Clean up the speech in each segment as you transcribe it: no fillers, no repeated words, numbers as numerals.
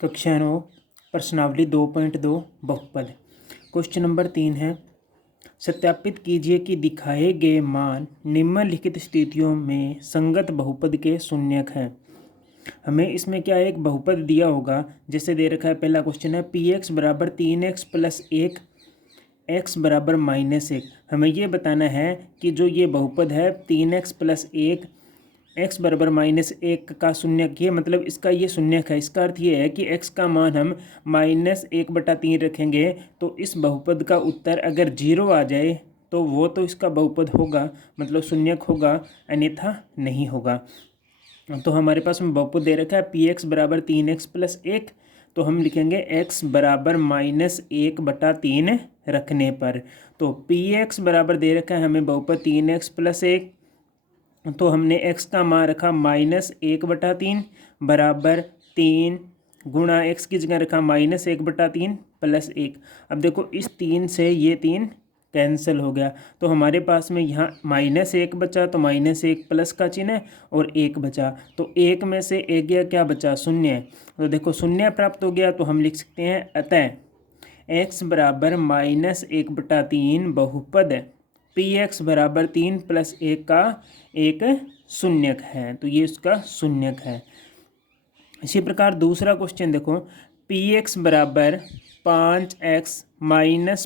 कक्षा 9 प्रश्नावली 2.2 बहुपद। क्वेश्चन नंबर 3 है, सत्यापित कीजिए कि दिखाए गए मान निम्नलिखित स्थितियों में संगत बहुपद के शून्यक हैं। हमें इसमें क्या एक बहुपद दिया होगा, जैसे दे रखा है। पहला क्वेश्चन है पी एक्स बराबर 3x + 1 x बराबर -1। हमें ये बताना है कि जो ये बहुपद है 3x + 1 x बराबर -1 का शून्यक, ये मतलब इसका ये शून्यक है। इसका अर्थ ये है कि x का मान हम -1/3 रखेंगे तो इस बहुपद का उत्तर अगर 0 आ जाए तो वो तो इसका बहुपद होगा, मतलब शून्यक होगा, अन्यथा नहीं होगा। तो हमारे पास में बहुपद दे रखा है पी एक्स बराबर 3x + 1, तो हम लिखेंगे x बराबर -1/3 रखने पर। तो पी एक्स बराबर दे रखा है हमें बहुपद 3x + 1, तो हमने x का मान रखा -1/3 बराबर 3 गुणा x की जगह रखा -1/3 + 1। अब देखो इस 3 से ये 3 कैंसिल हो गया, तो हमारे पास में यहाँ -1 बचा, तो -1 प्लस का चिन्ह है और 1 बचा, तो 1 में से 1 गया, क्या बचा? शून्य। तो देखो शून्य प्राप्त हो गया, तो हम लिख सकते हैं अतः x बराबर -1/3 बहुपद पी एक्स बराबर 3 + 1 का एक शून्यक है। तो ये इसका शून्यक है। इसी प्रकार दूसरा क्वेश्चन देखो, पी एक्स बराबर 5x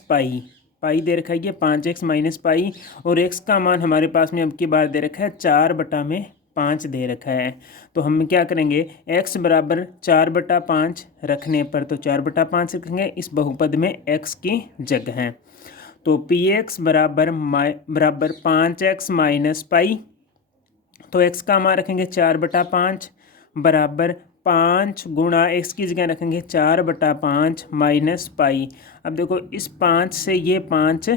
- पाई, पाई दे रखा है ये 5x - पाई, और x का मान हमारे पास में अब की बार दे रखा है 4/5 दे रखा है। तो हम क्या करेंगे, x बराबर 4/5 रखने पर तो 4/5 रखेंगे इस बहुपद में x की जगह है। तो पी एक्स बराबर 5x - पाई, तो x का मान रखेंगे 4/5 बराबर 5 गुणा x की जगह रखेंगे 4/5 - पाई। अब देखो इस 5 से ये 5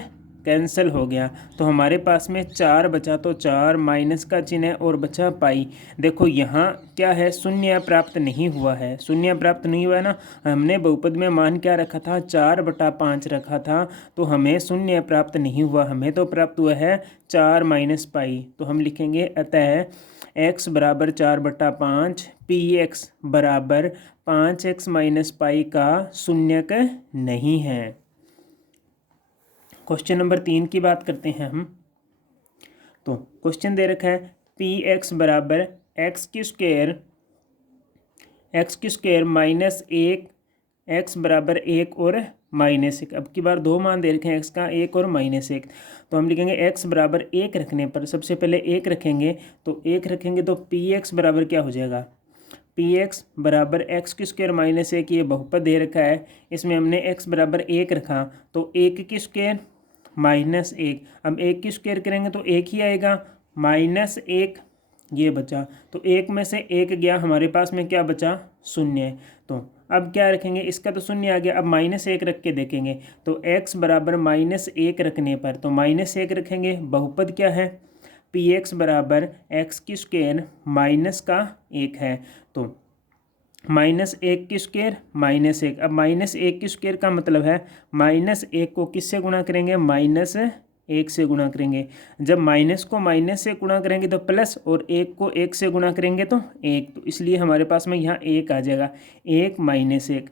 कैंसिल हो गया, तो हमारे पास में 4 बचा, तो 4 माइनस का चिन्ह है और बचा पाई। देखो यहाँ क्या है, शून्य प्राप्त नहीं हुआ है, शून्य प्राप्त नहीं हुआ है ना। हमने बहुपद में मान क्या रखा था, 4/5 रखा था, तो हमें शून्य प्राप्त नहीं हुआ, हमें तो प्राप्त हुआ है 4 - पाई। तो हम लिखेंगे अतः x बराबर 4/5 पी एक्स बराबर 5x - पाई का शून्यक नहीं है। क्वेश्चन नंबर 3 की बात करते हैं हम। तो क्वेश्चन दे रखा है पी एक्स बराबर x² -1 x बराबर 1 और -1। अब की बार दो मान दे रखे हैं x का, 1 और -1। तो हम लिखेंगे x बराबर 1 रखने पर, सबसे पहले 1 रखेंगे, तो 1 रखेंगे तो पी एक्स बराबर क्या हो जाएगा, पी एक्स बराबर x² -1, ये बहुपद दे रखा है, इसमें हमने x बराबर 1 रखा, तो 1² -1। अब 1² करेंगे तो 1 ही आएगा, -1 ये बचा, तो 1 में से 1 गया, हमारे पास में क्या बचा, शून्य। तो अब क्या रखेंगे, इसका तो शून्य आ गया, अब -1 रख के देखेंगे, तो x बराबर -1 रखने पर, तो -1 रखेंगे, बहुपद क्या है, पी एक्स बराबर x² माइनस का 1 है, तो -1² -1। अब -1² का मतलब है -1 को किससे गुणा करेंगे, -1 से गुणा करेंगे। जब माइनस को माइनस से गुणा करेंगे तो प्लस, और 1 को 1 से गुणा करेंगे तो 1, तो इसलिए हमारे पास में यहाँ 1 आ जाएगा, 1 -1।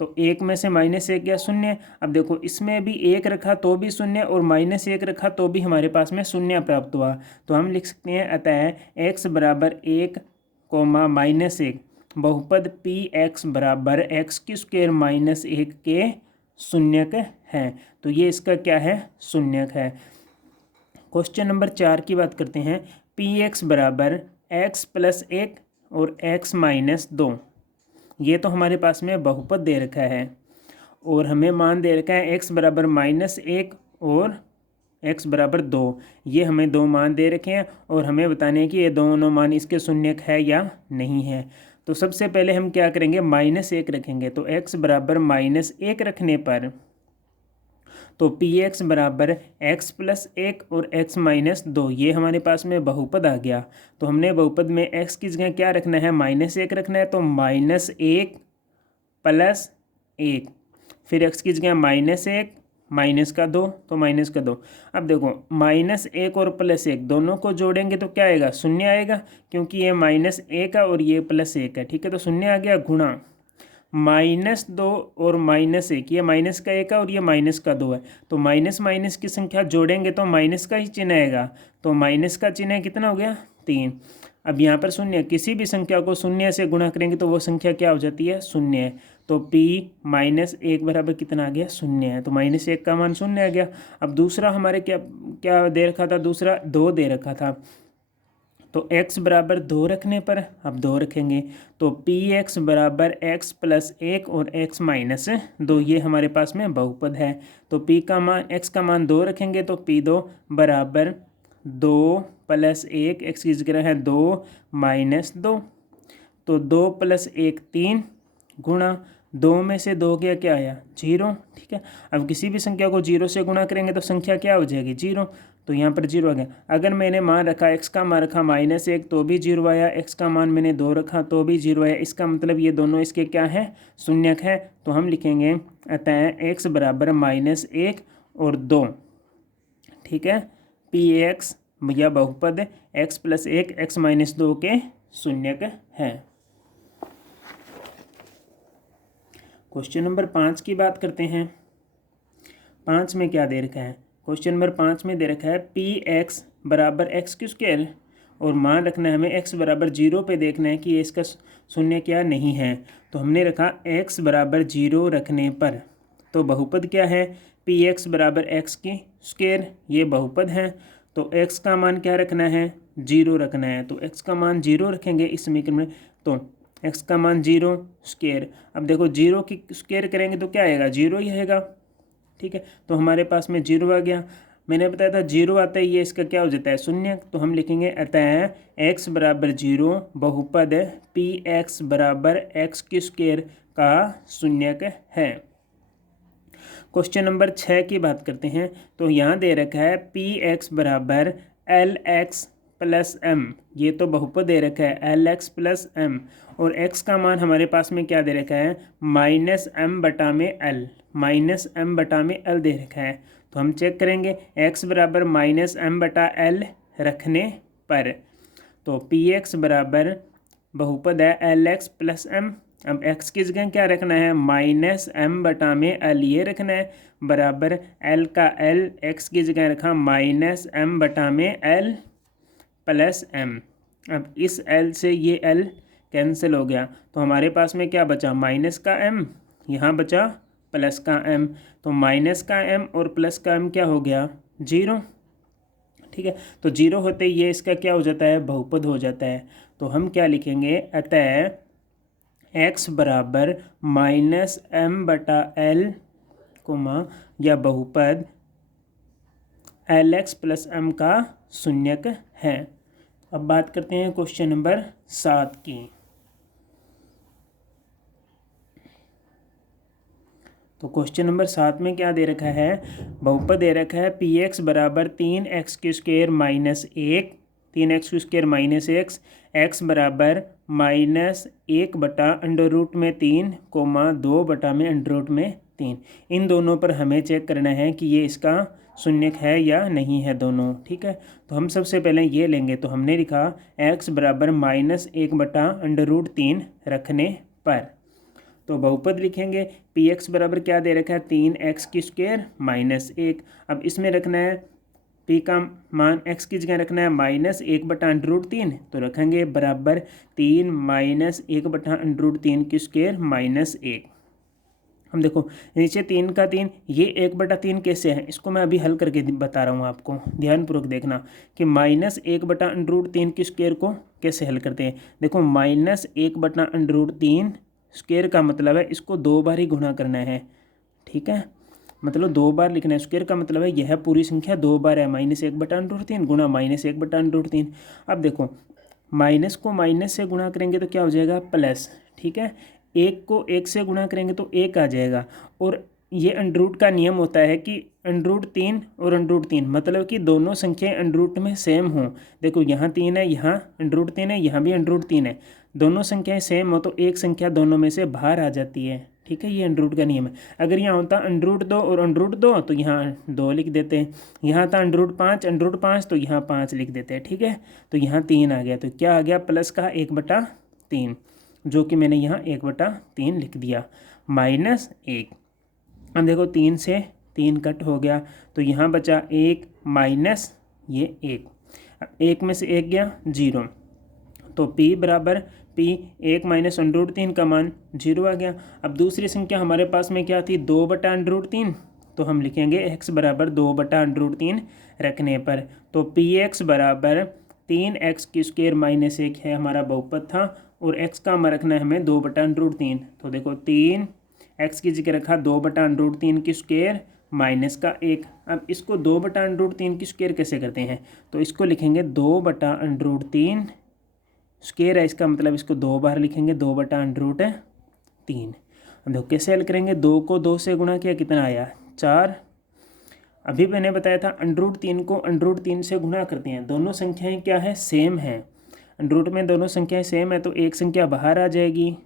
तो 1 में से -1 गया, शून्य। अब देखो इसमें भी 1 रखा तो भी शून्य, और -1 रखा तो भी हमारे पास में शून्य प्राप्त हुआ। तो हम लिख सकते हैं अतः x बराबर 1, -1 बहुपद पी एक्स बराबर x² -1 के शून्यक है। तो ये इसका क्या है, शून्यक है। क्वेश्चन नंबर 4 की बात करते हैं, पी एक्स बराबर x + 1 और x - 2, ये तो हमारे पास में बहुपद दे रखा है, और हमें मान दे रखा है x बराबर -1 और x बराबर 2, ये हमें दो मान दे रखे हैं, और हमें बताने हैं कि ये दोनों मान इसके शून्यक है या नहीं है। तो सबसे पहले हम क्या करेंगे, -1 रखेंगे, तो x बराबर -1 रखने पर, तो पी एक्स बराबर x + 1 और x - 2, ये हमारे पास में बहुपद आ गया। तो हमने बहुपद में x की जगह क्या रखना है, -1 रखना है, तो -1 + 1, फिर x की जगह -1 -2, तो -2। अब देखो -1 और +1 दोनों को जोड़ेंगे तो क्या आएगा, शून्य आएगा, क्योंकि ये -1 है और ये +1 है, ठीक है। तो शून्य आ गया, गुणा -2 और -1, ये माइनस का 1 है और ये माइनस का 2 है, तो माइनस माइनस की संख्या जोड़ेंगे तो माइनस का ही चिन्ह आएगा, तो माइनस का चिन्ह कितना हो गया 3। अब यहाँ पर शून्य, किसी भी संख्या को शून्य से गुणा करेंगे तो वो संख्या क्या हो जाती है, शून्य है, तो p -1 बराबर कितना आ गया, शून्य है, तो -1 का मान शून्य आ गया। अब दूसरा हमारे क्या क्या दे रखा था, दूसरा 2 दे रखा था, तो x बराबर 2 रखने पर अब 2 रखेंगे तो px बराबर x + 1 और x - 2, ये हमारे पास में बहुपद है। तो p का मान, x का मान 2 रखेंगे तो p2 बराबर 2 + 1, x की जगह है 2 - 2, तो 2 + 1 3 गुणा 2 में से 2 गया क्या आया 0। ठीक है, अब किसी भी संख्या को 0 से गुणा करेंगे तो संख्या क्या हो जाएगी 0, तो यहाँ पर 0 आ गया। अगर मैंने मान रखा x का मान रखा -1 तो भी 0 आया, x का मान मैंने 2 रखा तो भी 0 आया, इसका मतलब ये दोनों इसके क्या है, शून्यक है। तो हम लिखेंगे अतः x बराबर -1 और 2। ठीक है, px या बहुपद x + 1 x - 2 के शून्यक है। क्वेश्चन नंबर 5 की बात करते हैं। 5 में क्या दे रखा है, क्वेश्चन नंबर 5 में दे रखा है px बराबर x² और मान रखना है हमें x बराबर 0 पे देखना है कि ये इसका शून्य क्या नहीं है। तो हमने रखा x बराबर 0 रखने पर, तो बहुपद क्या है, px बराबर x², ये बहुपद है। तो x का मान क्या रखना है 0 रखना है, तो x का मान 0 रखेंगे इस समीकरण में, तो x का मान 0²। अब देखो 0 की स्क्वायर करेंगे तो क्या आएगा 0 ही आएगा। ठीक है, तो हमारे पास में 0 आ गया। मैंने बताया था 0 आता है ये इसका क्या हो जाता है शून्य, तो हम लिखेंगे अतः x बराबर 0 बहुपद px बराबर x² का शून्यक है। क्वेश्चन नंबर 6 की बात करते हैं। तो यहाँ दे रखा है px बराबर lx + m, ये तो बहुपद दे रखा है lx + m, और x का मान हमारे पास में क्या दे रखा है -m/l, -m/l दे रखा है। तो हम चेक करेंगे x बराबर -m/l रखने पर, तो px बराबर बहुपद है lx + m। अब x की जगह क्या रखना है -m/l, ये रखना है, बराबर l का l, x की जगह रखा -m/l + m। अब इस l से ये l कैंसिल हो गया, तो हमारे पास में क्या बचा माइनस का m, यहाँ बचा प्लस का m, तो माइनस का m और प्लस का m क्या हो गया 0। ठीक है, तो 0 होते ही ये इसका क्या हो जाता है बहुपद हो जाता है। तो हम क्या लिखेंगे अतः x बराबर -m/l या बहुपद lx + m का शून्यक है। अब बात करते हैं क्वेश्चन नंबर 7 की। तो क्वेश्चन नंबर 7 में क्या दे रखा है, बहुपद दे रखा है px बराबर 3x² - 1, 3x² - 1, x बराबर -1/√3, 2/√3। इन दोनों पर हमें चेक करना है कि ये इसका शून्यक है या नहीं है दोनों। ठीक है, तो हम सबसे पहले ये लेंगे, तो हमने लिखा x बराबर -1/√3 रखने पर, तो बहुपद लिखेंगे px बराबर क्या दे रखा है 3x² - 1। अब इसमें रखना है p का मान x की जगह रखना है -1/√3, तो रखेंगे बराबर 3 - 1/√3² - 1। हम देखो नीचे 3 का 3, ये 1/3 कैसे है, इसको मैं अभी हल करके बता रहा हूँ आपको, ध्यानपूर्वक देखना कि -1/√3² को कैसे हल करते हैं। देखो -1/√3 स्क्वायर का मतलब है इसको 2 बार ही गुणा करना है। ठीक है, मतलब 2 बार लिखना है, स्क्वायर का मतलब है यह पूरी संख्या 2 बार है, -1/√3 गुणा -1/√3। अब देखो माइनस को माइनस से गुणा करेंगे तो क्या हो जाएगा प्लस। ठीक है, 1 को 1 से गुणा करेंगे तो 1 आ जाएगा, और ये अंडरूट का नियम होता है कि √3 और √3 मतलब कि दोनों संख्याएं अंडरूट में सेम हों। देखो यहाँ 3 है, यहाँ √3 है, यहाँ भी √3 है, दोनों संख्याएं सेम हो तो एक संख्या दोनों में से बाहर आ जाती है। ठीक है, ये अंडरूट का नियम है। अगर यहाँ होता √2 और √2 तो यहाँ 2 लिख देते हैं, यहाँ था √5 तो यहाँ 5 लिख देते हैं। ठीक है, तो यहाँ 3 आ गया, तो क्या आ गया प्लस का 1/3। जो कि मैंने यहाँ 1/3 लिख दिया, -1। अब देखो 3 से 3 कट हो गया, तो यहाँ बचा 1 माइनस ये 1। 1 में से 1 गया 0, तो p बराबर p 1 माइनस √3 का मान 0 आ गया। अब दूसरी संख्या हमारे पास में क्या थी, 2/√3, तो हम लिखेंगे x बराबर 2/√3 रखने पर, तो px बराबर 3x² माइनस 1 है हमारा बहुपद था, और x का मान रखना है हमें 2/√3। तो देखो 3x की जगह रखा 2/√3² माइनस का 1। अब इसको 2/√3² कैसे करते हैं, तो इसको लिखेंगे 2/√3 स्क्वायर है, इसका मतलब इसको 2 बार लिखेंगे, 2/√3। अब देखो कैसे हल करेंगे, 2 को 2 से गुणा किया, कितना आया 4। अभी मैंने बताया था √3 को √3 से गुणा करते हैं, दोनों संख्याएं क्या है, सेम है। √ में दोनों संख्याएं सेम है, तो एक संख्या बाहर आ जाएगी,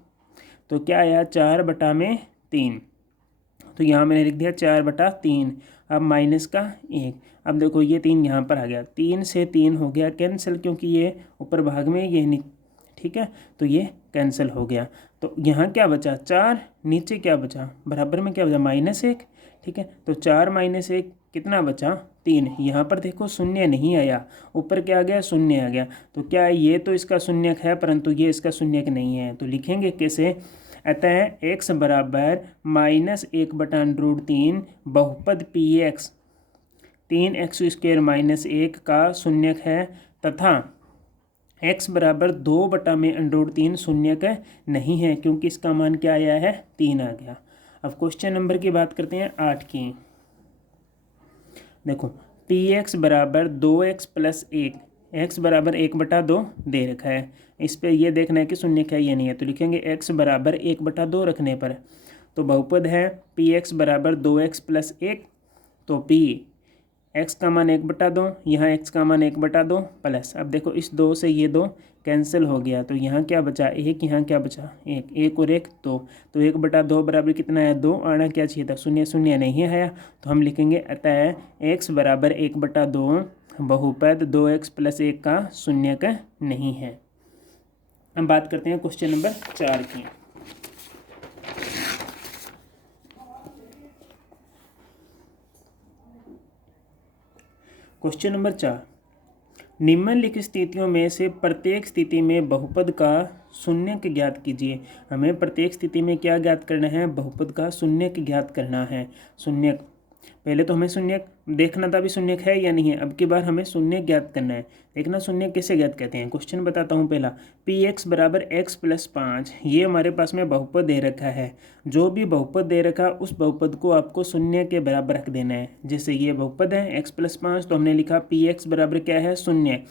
तो क्या आया 4/3। तो यहाँ मैंने लिख दिया 4/3। अब माइनस का 1। अब देखो ये 3 यहाँ पर आ गया, 3 से 3 हो गया कैंसिल, क्योंकि ये ऊपर भाग में ये ठीक है, तो ये कैंसिल हो गया। तो यहाँ क्या बचा 4, नीचे क्या बचा, बराबर में क्या बचा -1, ठीक है। तो 4 - 1 कितना बचा 3। यहाँ पर देखो शून्य नहीं आया, ऊपर क्या आ गया, शून्य आ गया। तो क्या है, ये तो इसका शून्यक है परंतु ये इसका शून्यक नहीं है, तो लिखेंगे कैसे, अतः x बराबर -1/√3 बहुपद px 3x² - 1 का शून्यक है, तथा x बराबर 2/√3 शून्यक नहीं है, क्योंकि इसका मान क्या आया है, 3 आ गया। अब क्वेश्चन नंबर की बात करते हैं 8 की। देखो px बराबर 2x + 1, x बराबर 1/2 दे रखा है, इस पे ये देखना है कि शून्य है या नहीं है, तो लिखेंगे x बराबर 1/2 रखने पर, तो बहुपद है px बराबर 2x + 1, तो p x का मान 1/2, यहाँ x का मान 1/2 प्लस, अब देखो इस 2 से ये 2 कैंसिल हो गया, तो यहाँ क्या बचा 1, यहाँ क्या बचा 1, 1 और 1 2, तो 1/2 बराबर कितना है 2, आना क्या चाहिए था, शून्य शून्य नहीं आया, तो हम लिखेंगे अतः x बराबर 1/2 बहुपद 2x + 1 का शून्यक नहीं है। हम बात करते हैं क्वेश्चन नंबर 4 की। क्वेश्चन नंबर 4, निम्नलिखित स्थितियों में से प्रत्येक स्थिति में बहुपद का शून्यक ज्ञात कीजिए। हमें प्रत्येक स्थिति में क्या ज्ञात करना है, बहुपद का शून्यक ज्ञात करना है। शून्यक, पहले तो हमें शून्यक देखना था, अभी शून्यक है या नहीं है, अब की बार हमें शून्य ज्ञात करना है। देखना शून्य कैसे ज्ञात करते हैं, क्वेश्चन बताता हूँ। पहला px बराबर x + 5, ये हमारे पास में बहुपद दे रखा है। जो भी बहुपद दे रखा उस बहुपद को आपको शून्य के बराबर रख देना है। जैसे ये बहुपद है x + 5, तो हमने लिखा px बराबर क्या है, शून्य।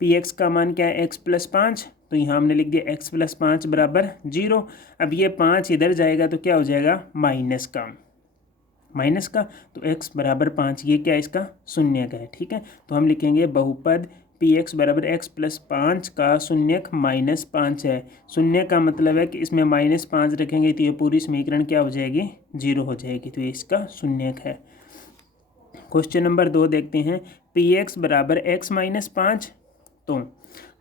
px का मान क्या है, x + 5, तो यहाँ हमने लिख दिया x + 5 बराबर 0। अब ये 5 इधर जाएगा तो क्या हो जाएगा, माइनस का, तो x बराबर 5, ये क्या है, इसका शून्यक है, ठीक है। तो हम लिखेंगे बहुपद px बराबर x + 5 का शून्यक -5 है। शून्य का मतलब है कि इसमें -5 रखेंगे तो ये पूरी समीकरण क्या हो जाएगी, 0 हो जाएगी, तो ये इसका शून्यक है। क्वेश्चन नंबर 2 देखते हैं, px बराबर x - 5, तो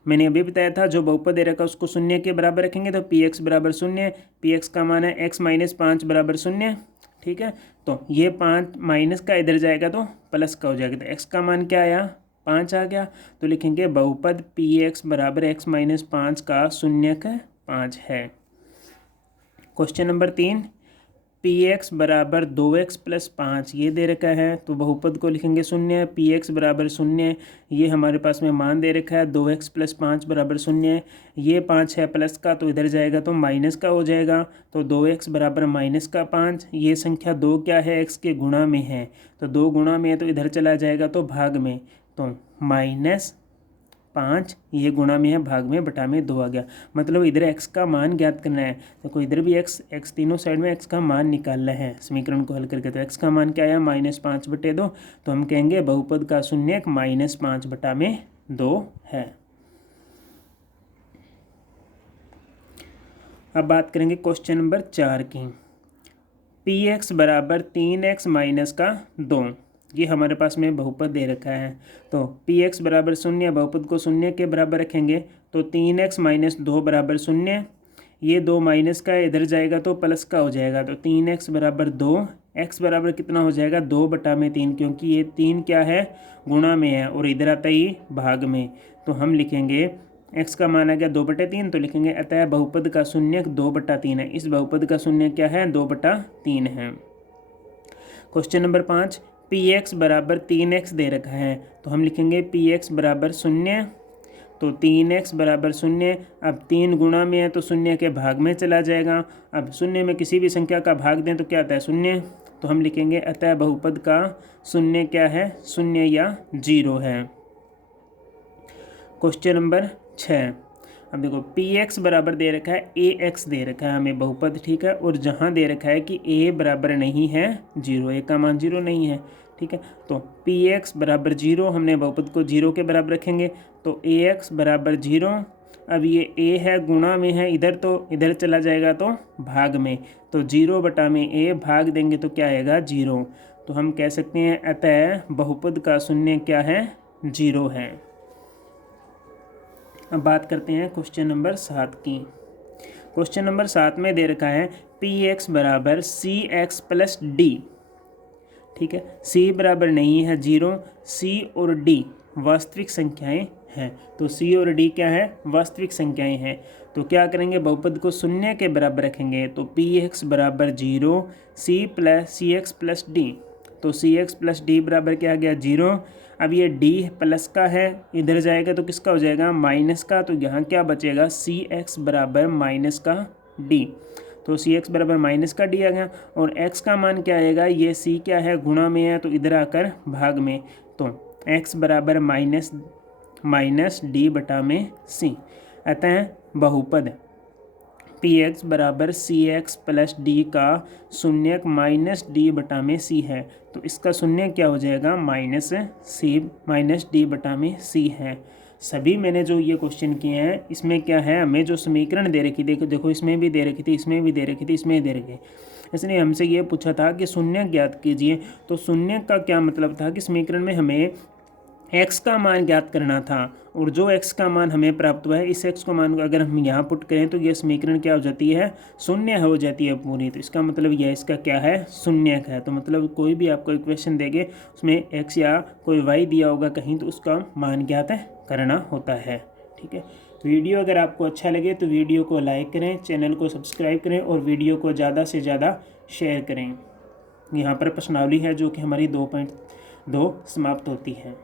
मैंने अभी बताया था जो बहुपद दे रखा उसको शून्य के बराबर रखेंगे, तो px बराबर 0, px का मान है x - 5 बराबर 0, ठीक है। तो ये 5 माइनस का इधर जाएगा तो प्लस का हो जाएगा, तो x का मान क्या आया, 5 आ गया, तो लिखेंगे बहुपद px बराबर x - 5 का शून्यक 5 है। क्वेश्चन नंबर 3, px बराबर 2x + 5, ये दे रखा है, तो बहुपद को लिखेंगे 0, px बराबर 0, ये हमारे पास में मान दे रखा है, 2x + 5 बराबर 0, ये 5 है प्लस का, तो इधर जाएगा तो माइनस का हो जाएगा, तो 2x बराबर -5, ये संख्या 2 क्या है, x के गुणा में है, तो 2 गुणा में है तो इधर चला जाएगा तो भाग में, तो -5, ये गुणा में है, भाग में, बटा में 2 आ गया, मतलब इधर x का मान ज्ञात करना है। देखो इधर भी x तीनों साइड में x का मान निकालना है समीकरण को हल करके, तो x का मान क्या आया, -5/2, तो हम कहेंगे बहुपद का शून्यक -5/2 है। अब बात करेंगे क्वेश्चन नंबर 4 की। px बराबर 3x - 2, ये हमारे पास में बहुपद दे रखा है, तो px बराबर 0, बहुपद को 0 के बराबर रखेंगे, तो 3x - 2 बराबर 0, ये 2 माइनस का है, इधर जाएगा तो प्लस का हो जाएगा। तो 3x बराबर 2, x बराबर कितना हो जाएगा 2/3, क्योंकि ये 3 क्या है गुणा में है और इधर आता ही भाग में। तो हम लिखेंगे x का मान आ गया 2/3, तो लिखेंगे अतः बहुपद का शून्यक 2/3 है। इस बहुपद का शून्यक क्या है 2/3 है। क्वेश्चन नंबर 5, px बराबर 3x दे रखा है, तो हम लिखेंगे px बराबर 0। तो 3x बराबर 0, अब 3 गुणा में है तो शून्य के भाग में चला जाएगा। अब शून्य में किसी भी संख्या का भाग दें तो क्या आता है 0। तो हम लिखेंगे अतः बहुपद का शून्य क्या है 0 या 0 है। क्वेश्चन नंबर 6, अब देखो px बराबर दे रखा है ax दे रखा है हमें बहुपद, ठीक है, और जहाँ दे रखा है कि a बराबर नहीं है 0, a का मान 0 नहीं है, ठीक है। तो px बराबर 0, हमने बहुपद को 0 के बराबर रखेंगे। तो ax बराबर 0, अब ये a है गुणा में है इधर, तो इधर चला जाएगा तो भाग में। तो 0/a भाग देंगे तो क्या आएगा 0। तो हम कह सकते हैं अतः बहुपद का शून्य क्या है 0 है। अब बात करते हैं क्वेश्चन नंबर 7 की। क्वेश्चन नंबर 7 में दे रखा है px बराबर cx प्लस d, ठीक है। c बराबर नहीं है 0, c और d वास्तविक संख्याएं हैं। तो c और d क्या है वास्तविक संख्याएं हैं। तो क्या करेंगे बहुपद को शून्य के बराबर रखेंगे। तो px बराबर 0 cx प्लस d, तो cx प्लस d बराबर क्या आ गया 0। अब ये d प्लस का है, इधर जाएगा तो किसका हो जाएगा माइनस का। तो यहाँ क्या बचेगा cx बराबर माइनस का d। तो cx बराबर माइनस का d आ गया। और x का मान क्या आएगा, ये c क्या है गुणा में है तो इधर आकर भाग में। तो x बराबर माइनस d/c। अतः बहुपद px बराबर cx प्लस d का शून्यक माइनस d/c है। तो इसका शून्य क्या हो जाएगा माइनस d/c है। सभी मैंने जो ये क्वेश्चन किए हैं इसमें क्या है, हमें जो समीकरण दे रखी थी, देखो इसमें भी दे रखी थी, इसमें भी दे रखी थी, इसमें दे रखी, इसने हमसे ये पूछा था कि शून्य ज्ञात कीजिए। तो शून्य का क्या मतलब था कि समीकरण में हमें x का मान ज्ञात करना था, और जो x का मान हमें प्राप्त हुआ है इस x को मान को अगर हम यहाँ पुट करें तो ये समीकरण क्या हो जाती है शून्य हो जाती है पूरी। तो इसका मतलब यह इसका क्या है शून्यक है। तो मतलब कोई भी आपको इक्वेशन देंगे उसमें x या कोई y दिया होगा कहीं तो उसका मान ज्ञात करना होता है, ठीक है। वीडियो अगर आपको अच्छा लगे तो वीडियो को लाइक करें, चैनल को सब्सक्राइब करें और वीडियो को ज़्यादा से ज़्यादा शेयर करें। यहाँ पर प्रश्नावली है जो कि हमारी 2.2 समाप्त होती है।